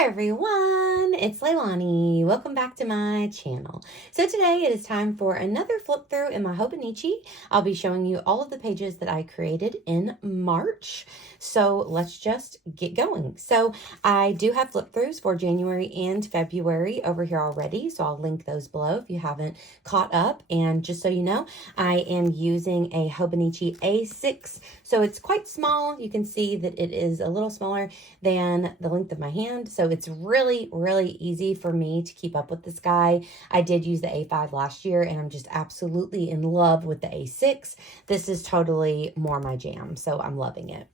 Hi everyone, it's Leilani. Welcome back to my channel. So today it is time for another flip through in my Hobonichi. I'll be showing you all of the pages that I created in March. So let's just get going. So I do have flip throughs for January and February over here already. So I'll link those below if you haven't caught up. And just so you know, I am using a Hobonichi A6. So it's quite small. You can see that it is a little smaller than the length of my hand. So it's really, really easy for me to keep up with this guy. I did use the A5 last year and I'm just absolutely in love with the A6. This is totally more my jam. So I'm loving it.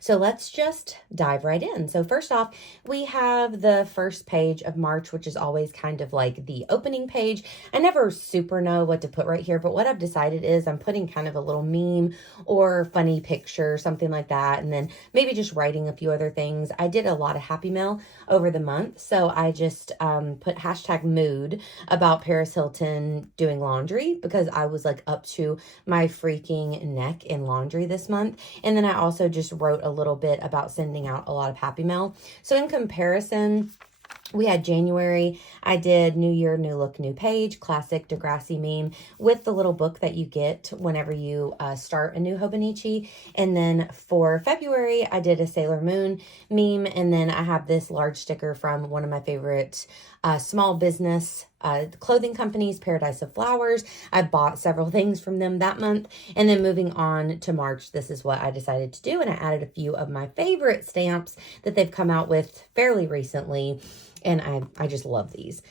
So let's just dive right in. So first off, we have the first page of March, which is always kind of like the opening page. I never super know what to put right here, but what I've decided is I'm putting kind of a little meme or funny picture, something like that. And then maybe just writing a few other things. I did a lot of Happy Mail over the month. So I just put hashtag mood about Paris Hilton doing laundry because I was like up to my freaking neck in laundry this month. And then I also just wrote a little bit about sending out a lot of Happy Mail. So in comparison, we had January, I did New Year, New Look, New Page, classic Degrassi meme with the little book that you get whenever you start a new Hobonichi. And then for February, I did a Sailor Moon meme. And then I have this large sticker from one of my favorite small business clothing companies, Paradise of Flowers. I bought several things from them that month. And then moving on to March, this is what I decided to do. And I added a few of my favorite stamps that they've come out with fairly recently. And I just love these.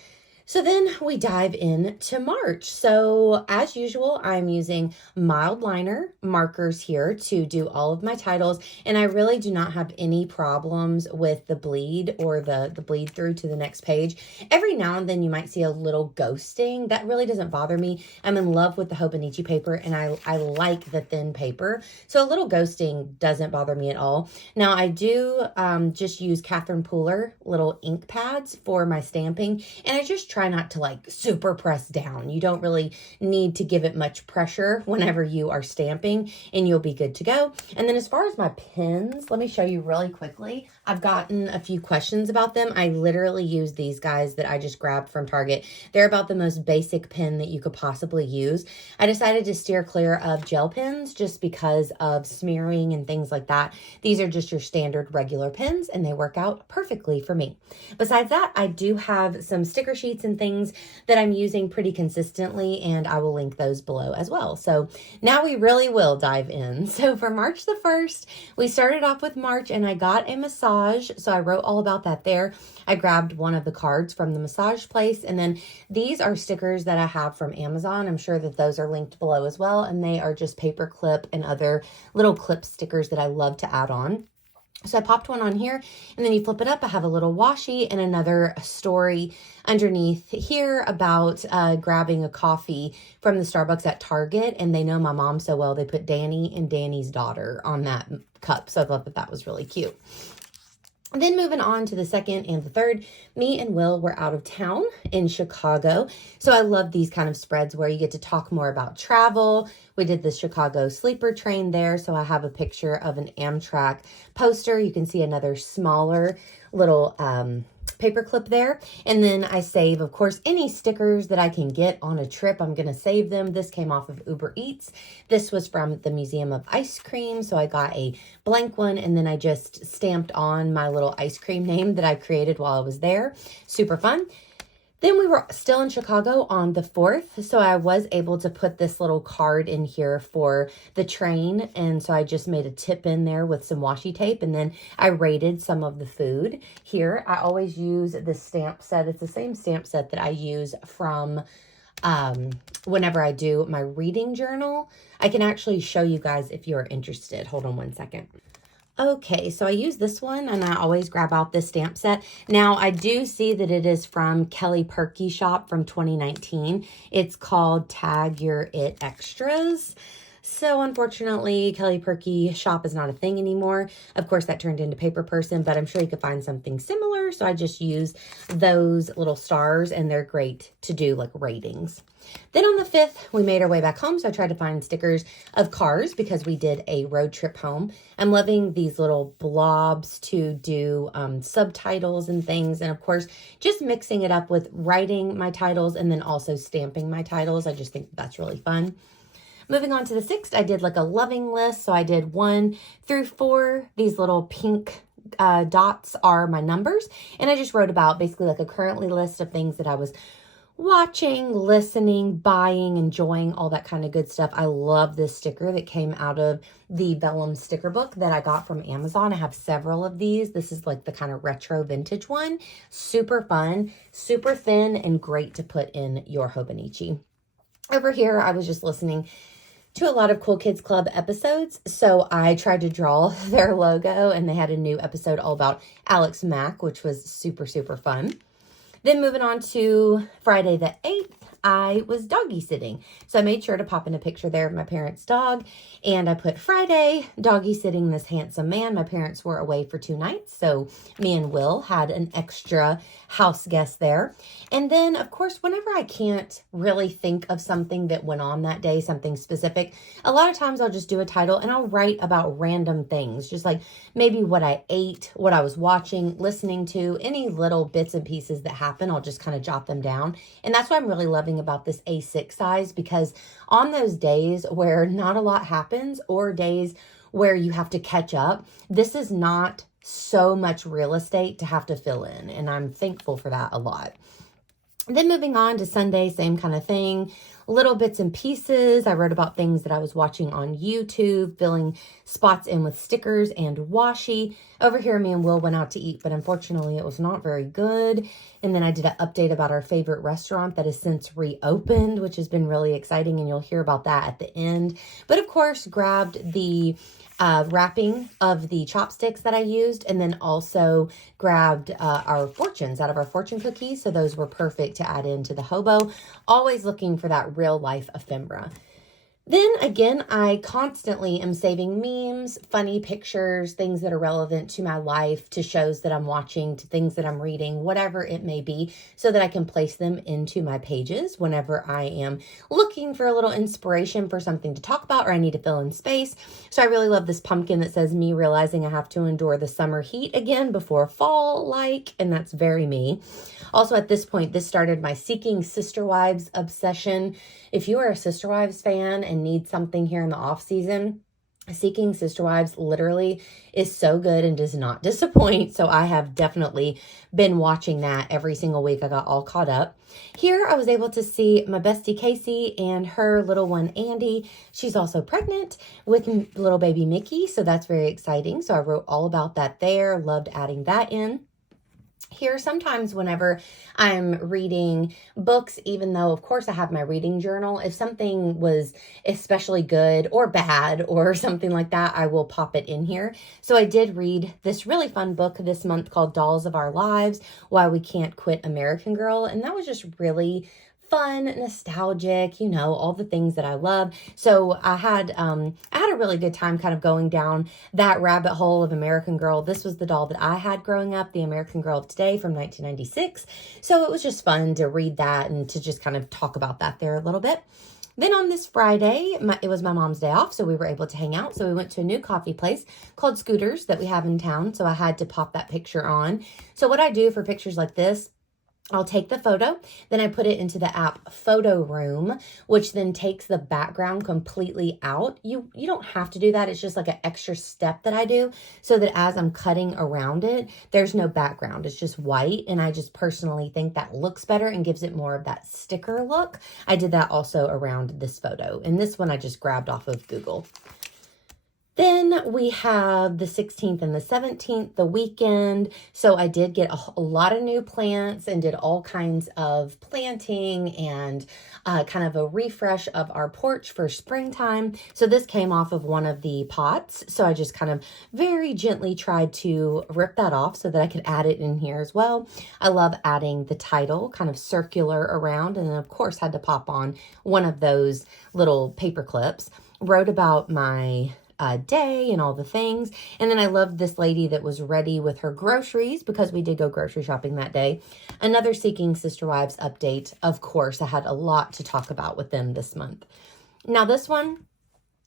So then we dive into March. So as usual, I'm using mild liner markers here to do all of my titles. And I really do not have any problems with the bleed or the bleed through to the next page. Every now and then you might see a little ghosting. That really doesn't bother me. I'm in love with the Hobonichi paper and I like the thin paper. So a little ghosting doesn't bother me at all. Now I do just use Catherine Pooler little ink pads for my stamping. And I just try not to like super press down. You don't really need to give it much pressure whenever you are stamping and you'll be good to go. And then as far as my pens, let me show you really quickly. I've gotten a few questions about them. I literally use these guys that I just grabbed from Target. They're about the most basic pen that you could possibly use. I decided to steer clear of gel pens just because of smearing and things like that. These are just your standard regular pens and they work out perfectly for me. Besides that, I do have some sticker sheets and things that I'm using pretty consistently, and I will link those below as well. So now we really will dive in. So for March the 1st, we started off with March and I got a massage. So I wrote all about that there. I grabbed one of the cards from the massage place, and then these are stickers that I have from Amazon. I'm sure that those are linked below as well, and they are just paper clip and other little clip stickers that I love to add on. So I popped one on here, and then you flip it up. I have a little washi and another story underneath here about grabbing a coffee from the Starbucks at Target. And they know my mom so well, they put Danny and Danny's daughter on that cup. So I thought that that was really cute. Then moving on to the 2nd and the 3rd, me and Will were out of town in Chicago. So I love these kind of spreads where you get to talk more about travel. We did the Chicago sleeper train there. So I have a picture of an Amtrak poster. You can see another smaller little paper clip there. And then I save, of course, any stickers that I can get on a trip. I'm going to save them. This came off of Uber Eats. This was from the Museum of Ice Cream. So I got a blank one and then I just stamped on my little ice cream name that I created while I was there. Super fun. Then we were still in Chicago on the 4th, so I was able to put this little card in here for the train, and so I just made a tip in there with some washi tape, and then I rated some of the food here. I always use this stamp set. It's the same stamp set that I use from whenever I do my reading journal. I can actually show you guys if you're interested. Hold on one second. Okay, so I use this one and I always grab out this stamp set. Now, I do see that it is from Kelly Perky Shop from 2019. It's called Tag Your It Extras. So unfortunately, Kelly Perky shop is not a thing anymore. Of course, that turned into Paper Person, but I'm sure you could find something similar. So I just use those little stars, and they're great to do like ratings. Then on the 5th, we made our way back home. So I tried to find stickers of cars because we did a road trip home. I'm loving these little blobs to do subtitles and things. And of course, just mixing it up with writing my titles and then also stamping my titles. I just think that's really fun. Moving on to the 6th, I did like a loving list. So I did 1 through 4. These little pink dots are my numbers. And I just wrote about basically like a currently list of things that I was watching, listening, buying, enjoying, all that kind of good stuff. I love this sticker that came out of the Vellum sticker book that I got from Amazon. I have several of these. This is like the kind of retro vintage one. Super fun, super thin, and great to put in your Hobonichi. Over here, I was just listening to a lot of Cool Kids Club episodes. So I tried to draw their logo, and they had a new episode all about Alex Mack, which was super, super fun. Then moving on to Friday the 8th, I was doggy sitting. So I made sure to pop in a picture there of my parents' dog. And I put Friday, doggy sitting this handsome man. My parents were away for 2 nights. So me and Will had an extra house guest there. And then, of course, whenever I can't really think of something that went on that day, something specific, a lot of times I'll just do a title and I'll write about random things. Just like maybe what I ate, what I was watching, listening to, any little bits and pieces that happen, I'll just kind of jot them down. And that's what I'm really loving about this A6 size, because on those days where not a lot happens or days where you have to catch up, this is not so much real estate to have to fill in. And I'm thankful for that a lot. Then moving on to Sunday, same kind of thing. Little bits and pieces. I wrote about things that I was watching on YouTube, filling spots in with stickers and washi. Over here, me and Will went out to eat, but unfortunately it was not very good. And then I did an update about our favorite restaurant that has since reopened, which has been really exciting, and you'll hear about that at the end. But of course, grabbed the wrapping of the chopsticks that I used, and then also grabbed our fortunes out of our fortune cookies. So those were perfect to add into the hobo. Always looking for that real life ephemera. Then again, I constantly am saving memes, funny pictures, things that are relevant to my life, to shows that I'm watching, to things that I'm reading, whatever it may be, so that I can place them into my pages whenever I am looking for a little inspiration for something to talk about or I need to fill in space. So I really love this pumpkin that says, "Me realizing I have to endure the summer heat again before fall," and that's very me. Also, at this point, this started my Seeking Sister Wives obsession. If you are a Sister Wives fan and need something here in the off season, Seeking Sister Wives literally is so good and does not disappoint. So I have definitely been watching that every single week. I got all caught up. Here I was able to see my bestie Casey and her little one Andy. She's also pregnant with little baby Mickey. So that's very exciting. So I wrote all about that there. Loved adding that in. Here, sometimes whenever I'm reading books, even though, of course, I have my reading journal, if something was especially good or bad or something like that, I will pop it in here. So I did read this really fun book this month called Dolls of Our Lives, Why We Can't Quit American Girl. And that was just really fun, nostalgic, all the things that I love. So I had a really good time kind of going down that rabbit hole of American Girl. This was the doll that I had growing up, the American Girl of Today from 1996. So it was just fun to read that and to just kind of talk about that there a little bit. Then on this Friday, it was my mom's day off, so we were able to hang out. So we went to a new coffee place called Scooters that we have in town. So I had to pop that picture on. So what I do for pictures like this, I'll take the photo, then I put it into the app Photo Room, which then takes the background completely out. You don't have to do that. It's just like an extra step that I do so that as I'm cutting around it, there's no background. It's just white. And I just personally think that looks better and gives it more of that sticker look. I did that also around this photo. And this one I just grabbed off of Google. Then we have the 16th and the 17th, the weekend. So I did get a lot of new plants and did all kinds of planting and kind of a refresh of our porch for springtime. So this came off of one of the pots. So I just kind of very gently tried to rip that off so that I could add it in here as well. I love adding the title kind of circular around, and then of course had to pop on one of those little paper clips. Wrote about my day and all the things. And then I loved this lady that was ready with her groceries because we did go grocery shopping that day. Another Seeking Sister Wives update. Of course, I had a lot to talk about with them this month. Now this one,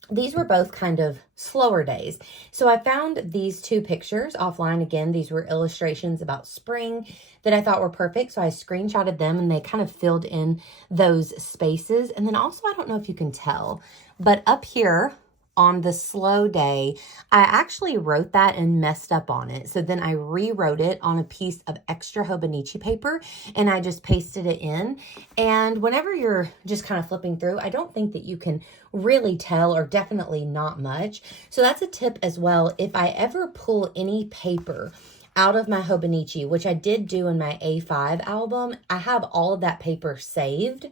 these were both kind of slower days. So I found these two pictures offline. Again, these were illustrations about spring that I thought were perfect. So I screenshotted them and they kind of filled in those spaces. And then also, I don't know if you can tell, but up here on the slow day, I actually wrote that and messed up on it. So then I rewrote it on a piece of extra Hobonichi paper and I just pasted it in. And whenever you're just kind of flipping through, I don't think that you can really tell, or definitely not much. So that's a tip as well. If I ever pull any paper out of my Hobonichi, which I did do in my A5 album, I have all of that paper saved.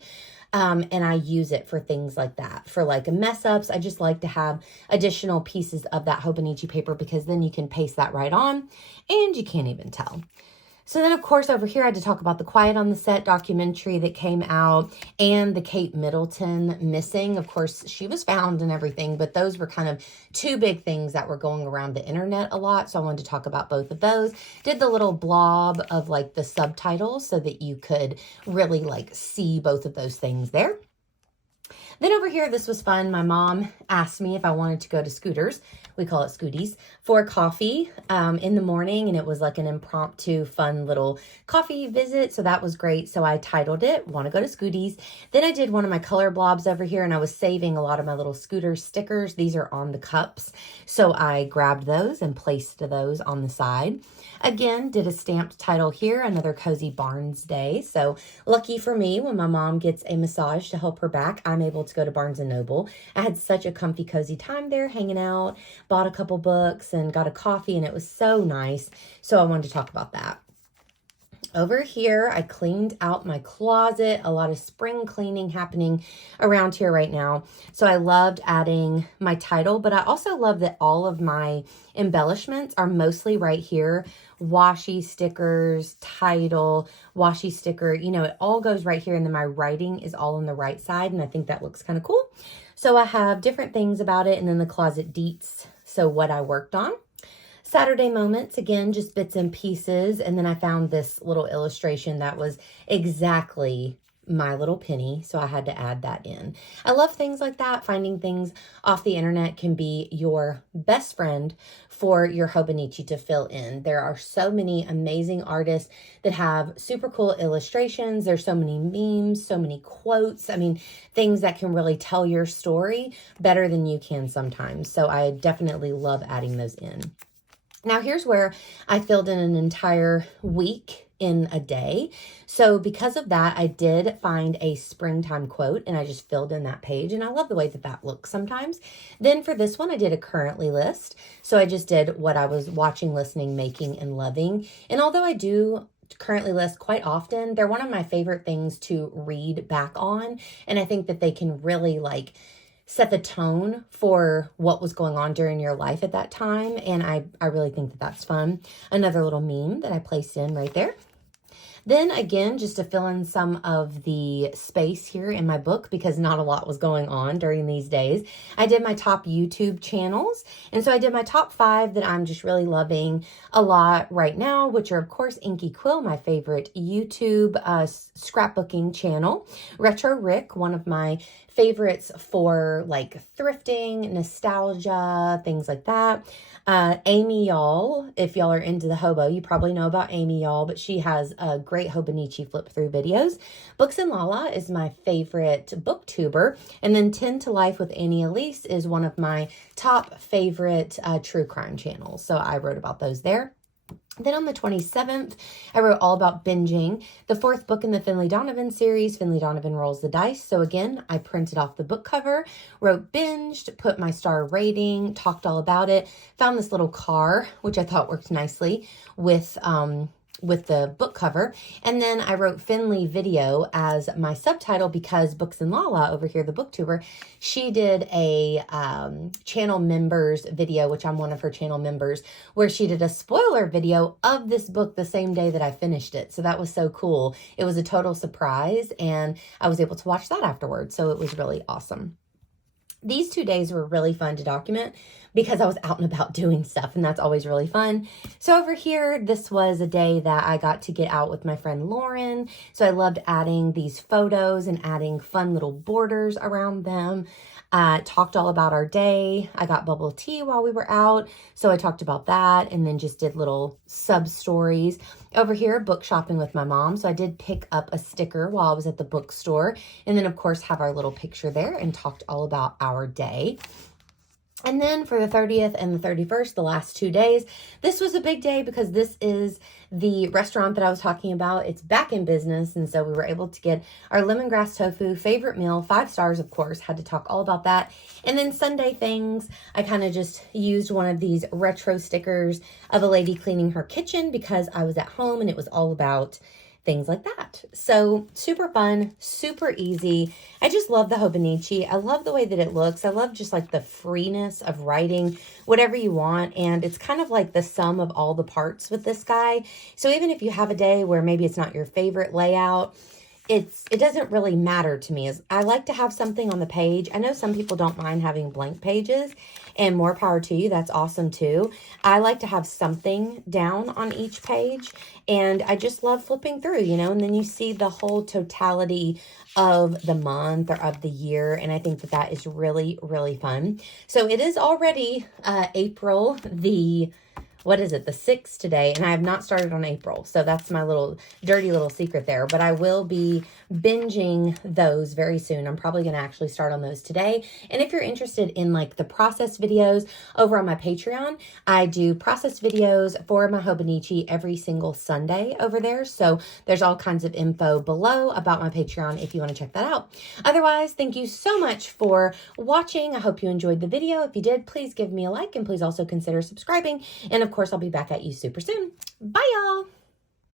And I use it for things like that. For like mess ups, I just like to have additional pieces of that Hobonichi paper because then you can paste that right on and you can't even tell. So then, of course, over here, I had to talk about the Quiet on the Set documentary that came out and the Kate Middleton missing. Of course, she was found and everything, but those were kind of two big things that were going around the internet a lot. So I wanted to talk about both of those. Did the little blob of like the subtitles so that you could really like see both of those things there. Then over here, this was fun. My mom asked me if I wanted to go to Scooters, we call it Scooties, for coffee in the morning. And it was like an impromptu, fun little coffee visit. So that was great. So I titled it, Want to Go to Scooties. Then I did one of my color blobs over here and I was saving a lot of my little scooter stickers. These are on the cups. So I grabbed those and placed those on the side. Again, did a stamped title here, another Cozy Barnes day. So lucky for me, when my mom gets a massage to help her back, I'm able to go to Barnes & Noble. I had such a comfy, cozy time there hanging out, bought a couple books and got a coffee, and it was so nice. So I wanted to talk about that. Over here, I cleaned out my closet. A lot of spring cleaning happening around here right now. So I loved adding my title, but I also love that all of my embellishments are mostly right here. Washi stickers, title, washi sticker, you know, it all goes right here. And then my writing is all on the right side. And I think that looks kind of cool. So I have different things about it. And then the closet deets. So what I worked on. Saturday moments, again, just bits and pieces. And then I found this little illustration that was exactly my little penny. So I had to add that in. I love things like that. Finding things off the internet can be your best friend for your Hobonichi to fill in. There are so many amazing artists that have super cool illustrations. There's so many memes, so many quotes. I mean, things that can really tell your story better than you can sometimes. So I definitely love adding those in. Now here's where I filled in an entire week in a day. So because of that, I did find a springtime quote and I just filled in that page. And I love the way that that looks sometimes. Then for this one, I did a currently list. So I just did what I was watching, listening, making, and loving. And although I do currently list quite often, they're one of my favorite things to read back on. And I think that they can really like set the tone for what was going on during your life at that time. And I really think that that's fun. Another little meme that I placed in right there. Then again, just to fill in some of the space here in my book, because not a lot was going on during these days, I did my top YouTube channels. And so I did my top 5 that I'm just really loving a lot right now, which are, of course, Inky Quill, my favorite YouTube scrapbooking channel. Retro Rick, one of my favorites for like thrifting, nostalgia, things like that. Amy Y'all, if y'all are into the hobo, you probably know about Amy Y'all, but she has great Hobonichi flip through videos. Books and Lala is my favorite booktuber. And then 10 to Life with Annie Elise is one of my top favorite true crime channels. So I wrote about those there. Then on the 27th, I wrote all about binging the 4th book in the Finley Donovan series, Finley Donovan Rolls the Dice. So again, I printed off the book cover, wrote binged, put my star rating, talked all about it, found this little car, which I thought worked nicely with the book cover. And then I wrote Finley Video as my subtitle because Books and Lala over here, the booktuber, she did a channel members video, which I'm one of her channel members, where she did a spoiler video of this book the same day that I finished it. So that was so cool. It was a total surprise and I was able to watch that afterwards. So it was really awesome. These 2 days were really fun to document because I was out and about doing stuff, and that's always really fun. So over here, this was a day that I got to get out with my friend Lauren. So I loved adding these photos and adding fun little borders around them. Talked all about our day. I got bubble tea while we were out, so I talked about that and then just did little sub stories. Over here, book shopping with my mom. So I did pick up a sticker while I was at the bookstore, and then of course have our little picture there and talked all about our day. And then for the 30th and the 31st, the last 2 days, this was a big day because this is the restaurant that I was talking about. It's back in business. And so we were able to get our lemongrass tofu favorite meal, 5 stars, of course, had to talk all about that. And then Sunday things, I kind of just used one of these retro stickers of a lady cleaning her kitchen because I was at home and it was all about things like that. So super fun, super easy. I just love the Hobonichi. I love the way that it looks. I love just like the freeness of writing whatever you want. And it's kind of like the sum of all the parts with this guy. So even if you have a day where maybe it's not your favorite layout, it doesn't really matter to me. I like to have something on the page. I know some people don't mind having blank pages, and more power to you. That's awesome too. I like to have something down on each page, and I just love flipping through, and then you see the whole totality of the month or of the year, and I think that that is really, really fun. So it is already April the 6th today, and I have not started on April. So that's my little dirty little secret there, but I will be binging those very soon. I'm probably going to actually start on those today. And if you're interested in like the process videos over on my Patreon, I do process videos for my Hobonichi every single Sunday over there. So there's all kinds of info below about my Patreon if you want to check that out. Otherwise, thank you so much for watching. I hope you enjoyed the video. If you did, please give me a like and please also consider subscribing. And of course, I'll be back at you super soon. Bye, y'all.